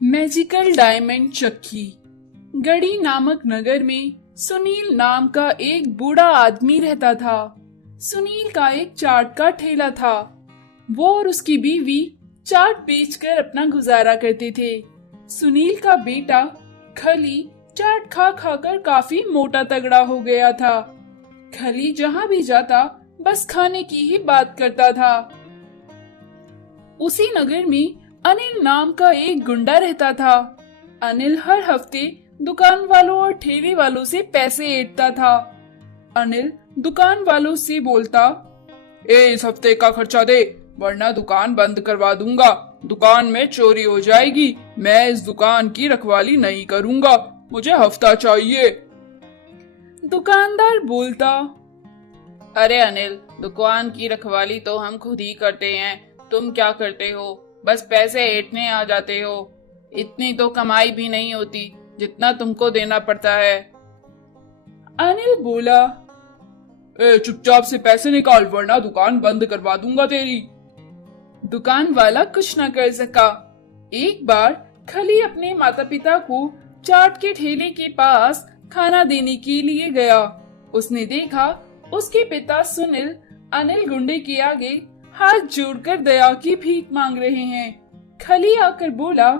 Magical diamond चक्की। गढ़ी नामक नगर में सुनील नाम का एक बूढ़ा आदमी रहता था। सुनील का एक चाट का ठेला था। वो और उसकी बीवी चाट बेचकर अपना गुजारा करते थे। सुनील का बेटा खली चाट खा खाकर काफी मोटा तगड़ा हो गया था। खली जहाँ भी जाता बस खाने की ही बात करता था। उसी नगर में अनिल नाम का एक गुंडा रहता था। अनिल हर हफ्ते दुकान वालों और ठेले वालों से पैसे ऐंठता था। अनिल दुकान वालों से बोलता, इस हफ्ते का खर्चा दे वरना दुकान बंद करवा दूंगा। दुकान में चोरी हो जाएगी। मैं इस दुकान की रखवाली नहीं करूंगा। मुझे हफ्ता चाहिए। दुकानदार बोलता, अरे अनिल, दुकान की रखवाली तो हम खुद ही करते हैं। तुम क्या करते हो? बस पैसे ऐंठने आ जाते हो। इतनी तो कमाई भी नहीं होती जितना तुमको देना पड़ता है। अनिल बोला, चुपचाप से पैसे निकाल वरना दुकान बंद करवा दूंगा तेरी। दुकान वाला कुछ न कर सका। एक बार खली अपने माता पिता को चाट के ठेले के पास खाना देने के लिए गया। उसने देखा उसके पिता सुनील अनिल गुंडे के आगे हाथ जोड़कर दया की भीख मांग रहे हैं। खली आकर बोला,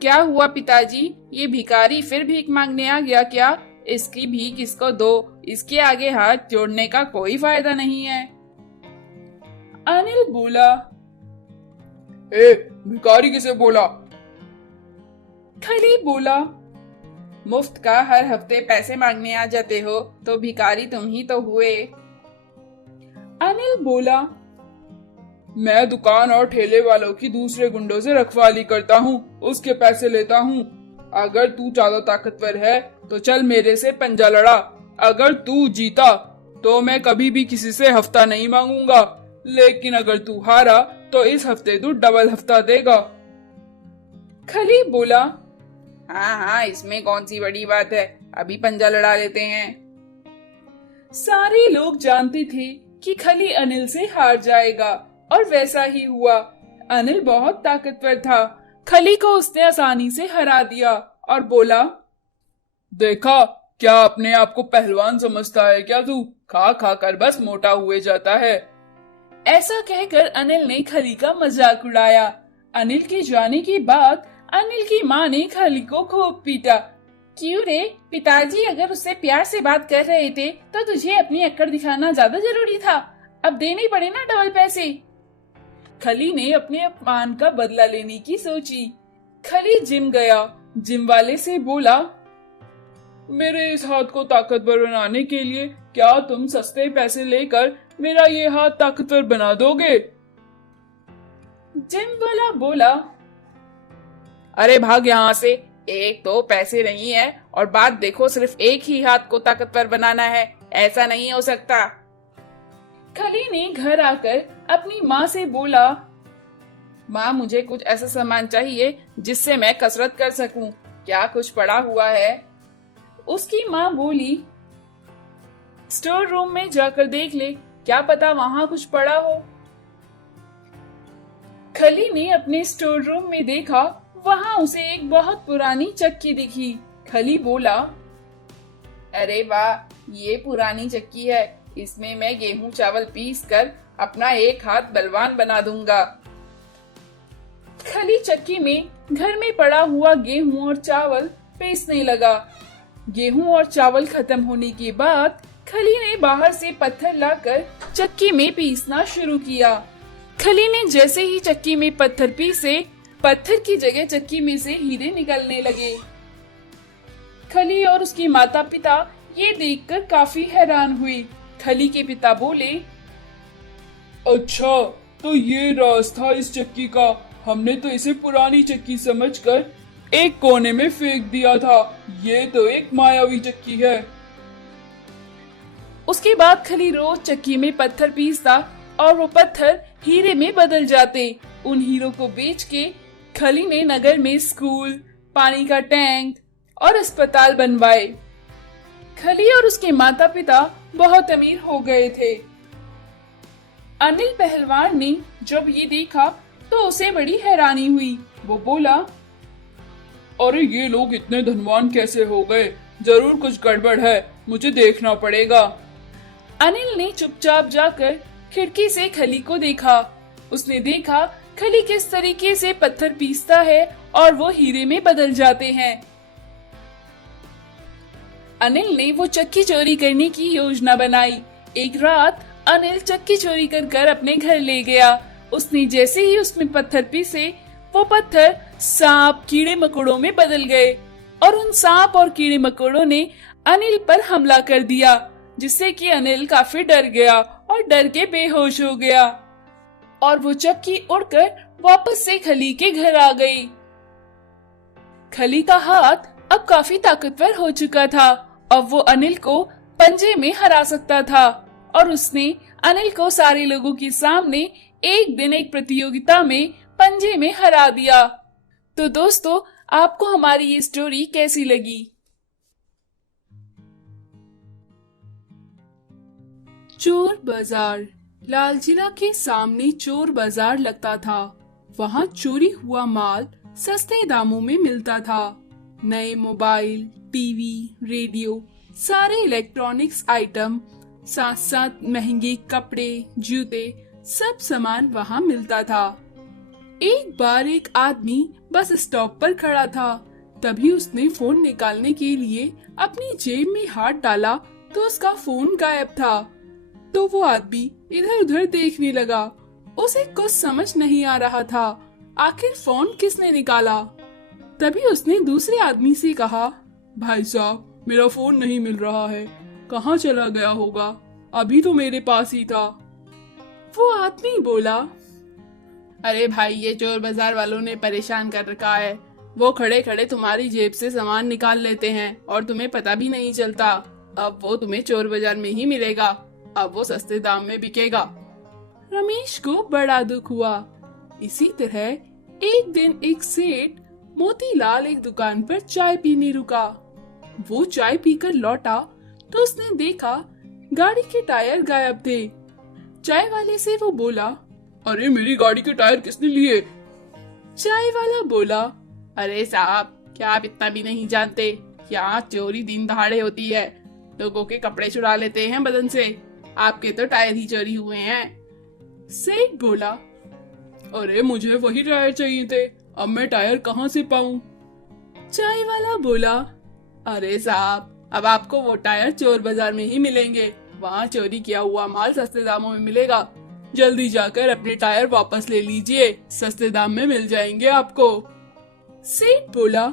क्या हुआ पिताजी? ये भिखारी फिर भीख मांगने आ गया क्या? इसकी भीख इसको दो। इसके आगे हाथ जोड़ने का कोई फायदा नहीं है। अनिल बोला, भिखारी किसे बोला? खली बोला, मुफ्त का हर हफ्ते पैसे मांगने आ जाते हो तो भिखारी तुम ही तो हुए। अनिल बोला, मैं दुकान और ठेले वालों की दूसरे गुंडों से रखवाली करता हूँ, उसके पैसे लेता हूँ। अगर तू ज्यादा ताकतवर है तो चल मेरे से पंजा लड़ा। अगर तू जीता तो मैं कभी भी किसी से हफ्ता नहीं मांगूंगा, लेकिन अगर तू हारा तो इस हफ्ते तू डबल हफ्ता देगा। खली बोला, हाँ, इसमें कौन सी बड़ी बात है, अभी पंजा लड़ा लेते हैं। सारे लोग जानते थे कि खली अनिल से हार जाएगा और वैसा ही हुआ। अनिल बहुत ताकतवर था। खली को उसने आसानी से हरा दिया और बोला, देखा, क्या अपने आप को पहलवान समझता है क्या तू? खा खा कर बस मोटा हुए जाता है। ऐसा कहकर अनिल ने खली का मजाक उड़ाया। अनिल के जाने के बाद अनिल की माँ ने खली को खूब पीटा। क्यों रे पिताजी, अगर उससे प्यार से बात कर रहे थे तो तुझे अपनी अक्कड़ दिखाना ज्यादा जरूरी था। अब देने पड़े ना डबल पैसे। खली ने अपने अपमान का बदला लेने की सोची। खली जिम गया। जिम वाले से बोला, मेरे इस हाथ को ताकतवर बनाने के लिए क्या तुम सस्ते पैसे लेकर मेरा ये हाथ ताकतवर बना दोगे? जिम वाला बोला, अरे भाग यहाँ से। एक तो पैसे नहीं है और बात देखो सिर्फ एक ही हाथ को ताकतवर बनाना है। ऐसा नहीं हो सकता। खली ने घर आकर अपनी माँ से बोला, माँ, मुझे कुछ ऐसा सामान चाहिए जिससे मैं कसरत कर सकूं। क्या कुछ पड़ा हुआ है? उसकी माँ बोली, स्टोर रूम में जाकर देख ले, क्या पता वहाँ कुछ पड़ा हो। खली ने अपने स्टोर रूम में देखा, वहाँ उसे एक बहुत पुरानी चक्की दिखी। खली बोला, अरे वाह, ये पुरानी चक्की है। इसमें मैं गेहूं चावल पीस कर अपना एक हाथ बलवान बना दूंगा। खली चक्की में घर में पड़ा हुआ गेहूं और चावल पीसने लगा। गेहूं और चावल खत्म होने के बाद खली ने बाहर से पत्थर लाकर चक्की में पीसना शुरू किया। खली ने जैसे ही चक्की में पत्थर पीसे, पत्थर की जगह चक्की में से हीरे निकलने लगे। खली और उसके माता पिता ये देखकर काफी हैरान हुए। खली के पिता बोले, अच्छा, तो ये राज था इस चक्की का। हमने तो इसे पुरानी चक्की समझकर एक कोने में फेंक दिया था। ये तो एक मायावी चक्की है। उसके बाद खली रोज चक्की में पत्थर पीसता और वो पत्थर हीरे में बदल जाते। उन हीरों को बेच के खली ने नगर में स्कूल, पानी का टैंक और अस्पताल बनवाए। खली और उसके माता पिता बहुत अमीर हो गए थे। अनिल पहलवान ने जब ये देखा तो उसे बड़ी हैरानी हुई। वो बोला, अरे ये लोग इतने धनवान कैसे हो गए? जरूर कुछ गड़बड़ है, मुझे देखना पड़ेगा। अनिल ने चुपचाप जाकर खिड़की से खली को देखा। उसने देखा खली किस तरीके से पत्थर पीसता है और वो हीरे में बदल जाते हैं। अनिल ने वो चक्की चोरी करने की योजना बनाई। एक रात अनिल चक्की चोरी कर अपने घर ले गया। उसने जैसे ही उसमें पत्थर पीसे, वो पत्थर सांप कीड़े मकोड़ों में बदल गए और उन सांप और कीड़े मकोड़ों ने अनिल पर हमला कर दिया, जिससे कि अनिल काफी डर गया और डर के बेहोश हो गया और वो चक्की उड़कर वापस से खली के घर आ गई। खली का हाथ अब काफी ताकतवर हो चुका था। अब वो अनिल को पंजे में हरा सकता था और उसने अनिल को सारे लोगों के सामने एक दिन एक प्रतियोगिता में पंजे में हरा दिया। तो दोस्तों, आपको हमारी ये स्टोरी कैसी लगी? चोर बाजार। लाल जिला के सामने चोर बाजार लगता था। वहाँ चोरी हुआ माल सस्ते दामों में मिलता था। नए मोबाइल, टीवी, रेडियो, सारे इलेक्ट्रॉनिक्स आइटम, साथ साथ महंगे कपड़े, जूते, सब सामान वहाँ मिलता था। एक बार एक आदमी बस स्टॉप पर खड़ा था। तभी उसने फोन निकालने के लिए अपनी जेब में हाथ डाला तो उसका फोन गायब था। तो वो आदमी इधर उधर देखने लगा। उसे कुछ समझ नहीं आ रहा था, आखिर फोन किसने निकाला। तभी उसने दूसरे आदमी से कहा, भाई साहब, मेरा फोन नहीं मिल रहा है, कहाँ चला गया होगा? अभी तो मेरे पास ही था। वो आदमी बोला, अरे भाई, ये चोर बाजार वालों ने परेशान कर रखा है। वो खड़े खड़े तुम्हारी जेब से सामान निकाल लेते हैं और तुम्हें पता भी नहीं चलता। अब वो तुम्हें चोर बाजार में ही मिलेगा। अब वो सस्ते दाम में बिकेगा। रमेश को बड़ा दुख हुआ। इसी तरह एक दिन एक सेठ मोतीलाल एक दुकान पर चाय पीने रुका। वो चाय पीकर लौटा तो उसने देखा गाड़ी के टायर गायब थे। चाय वाले से वो बोला, अरे मेरी गाड़ी के टायर किसने लिए? चाय वाला बोला, अरे साहब, क्या आप इतना भी नहीं जानते? यहाँ चोरी दिन दहाड़े होती है। लोगों के कपड़े चुरा लेते हैं बदन से। आपके तो टायर ही चोरी हुए हैं। सेठ बोला, अरे मुझे वही टायर चाहिए थे, अब मैं टायर कहाँ से पाऊँ? चाय वाला बोला, अरे साहब, अब आपको वो टायर चोर बाजार में ही मिलेंगे। वहाँ चोरी किया हुआ माल सस्ते दामों में मिलेगा। जल्दी जाकर अपने टायर वापस ले लीजिए, सस्ते दाम में मिल जाएंगे आपको। सेठ बोला,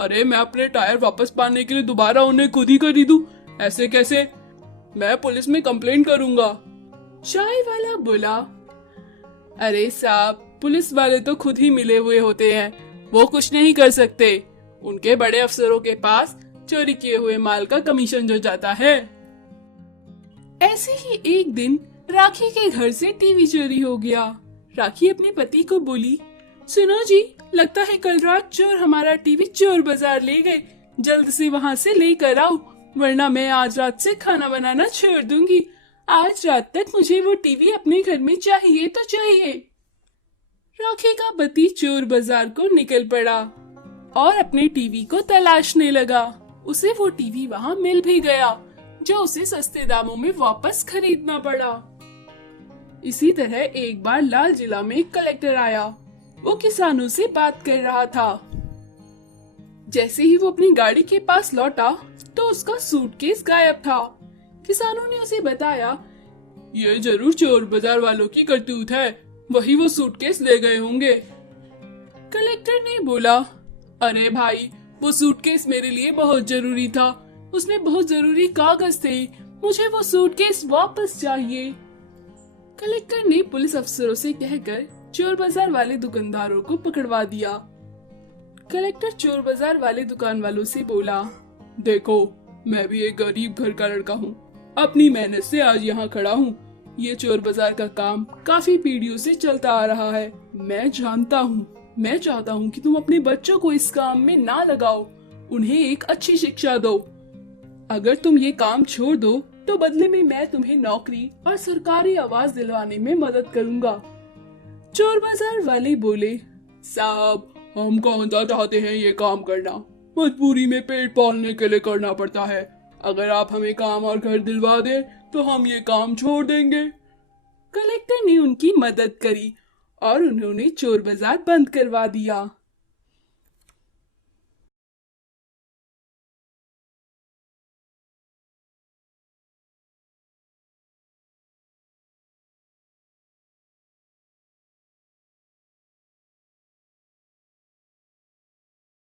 अरे मैं अपने टायर वापस पाने के लिए दोबारा उन्हें खुद ही खरीदूं? ऐसे कैसे? मैं पुलिस में कंप्लेंट करूंगा। चाय वाला बोला, अरे साहब, पुलिस वाले तो खुद ही मिले हुए होते हैं, वो कुछ नहीं कर सकते। उनके बड़े अफसरों के पास चोरी किए हुए माल का कमीशन जो जाता है। ऐसे ही एक दिन राखी के घर से टीवी चोरी हो गया। राखी अपने पति को बोली, सुनो जी, लगता है कल रात चोर हमारा टीवी चोर बाजार ले गए। जल्द से वहाँ से लेकर आओ, वरना मैं आज रात से खाना बनाना छोड़ दूंगी। आज रात तक मुझे वो टीवी अपने घर में चाहिए तो चाहिए। राखी का पति चोर बाजार को निकल पड़ा और अपने टीवी को तलाशने लगा। उसे वो टीवी वहाँ मिल भी गया, जो उसे सस्ते दामों में वापस खरीदना पड़ा। इसी तरह एक बार लाल जिला में एक कलेक्टर आया। वो किसानों से बात कर रहा था। जैसे ही वो अपनी गाड़ी के पास लौटा तो उसका सूटकेस गायब था। किसानों ने उसे बताया, ये जरूर चोर बाजार वालों की करतूत है, वही वो सूटकेस ले गए होंगे। कलेक्टर ने बोला, अरे भाई, वो सूटकेस मेरे लिए बहुत जरूरी था, उसमें बहुत जरूरी कागज थे, मुझे वो सूटकेस वापस चाहिए। कलेक्टर ने पुलिस अफसरों से कहकर चोर बाजार वाले दुकानदारों को पकड़वा दिया। कलेक्टर चोर बाजार वाले दुकान वालों से बोला, देखो, मैं भी एक गरीब घर का लड़का हूँ, अपनी मेहनत से आज यहाँ खड़ा हूँ। ये चोर बाजार का काम काफी पीढ़ियों से चलता आ रहा है। मैं जानता हूँ, मैं चाहता हूँ कि तुम अपने बच्चों को इस काम में ना लगाओ, उन्हें एक अच्छी शिक्षा दो। अगर तुम ये काम छोड़ दो तो बदले में मैं तुम्हें नौकरी और सरकारी आवास दिलवाने में मदद करूँगा। चोर बाजार वाले बोले, साहब, हम कौन सा चाहते हैं ये काम करना, मजबूरी में पेट पालने के लिए करना पड़ता है। अगर आप हमें काम और घर दिलवा दें तो हम ये काम छोड़ देंगे। कलेक्टर ने उनकी मदद करी और उन्होंने चोर बाजार बंद करवा दिया।